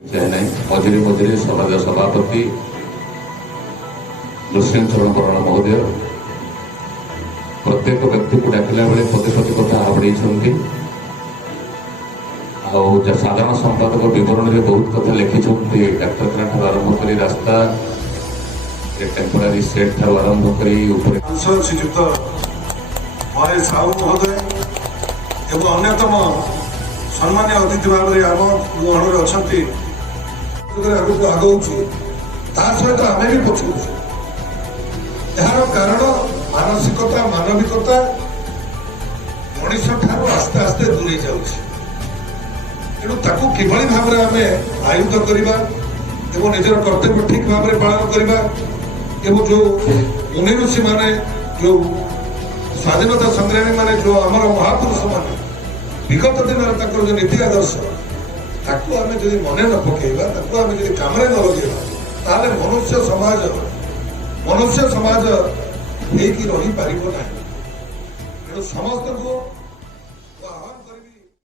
मझे मझे समाज सभापति नृसिंह चरण बराड़ महोदय प्रत्येक व्यक्ति को डाकिला बेले पदे पदे कथा आवड़ी साधारण संपादक बरण में बहुत कथा लिखिं डाक्तखाना आरंभ कर रास्ता टेम्पोरारी सेट ठार आरंभ कर श्रीजुक्त महेश साहू महोदय एवं अन्यतम सम्मान्य अतिथि भाव में आम गहण अच्छा आगे आगौर सहित आम भी पछुँ यार कारण मानसिकता मानविकता मनीष ठार आस्ते आस्ते दूरे जाऊँ तेणु ताकू किभली भाव में आम आयुध करवा एवं निजर कर्तव्य ठीक भाव में पालन करवा एवं जो मुनि ऋषि माने जो स्वाधीनता संग्रामी माने जो आमर महापुरुष माने विगत दिन जो नीति आदर्श ताकू आम जो मन न पकेबा ताकू आम जो काम न लगेगा ताले मनुष्य समाज होगी रही पार ना समस्त को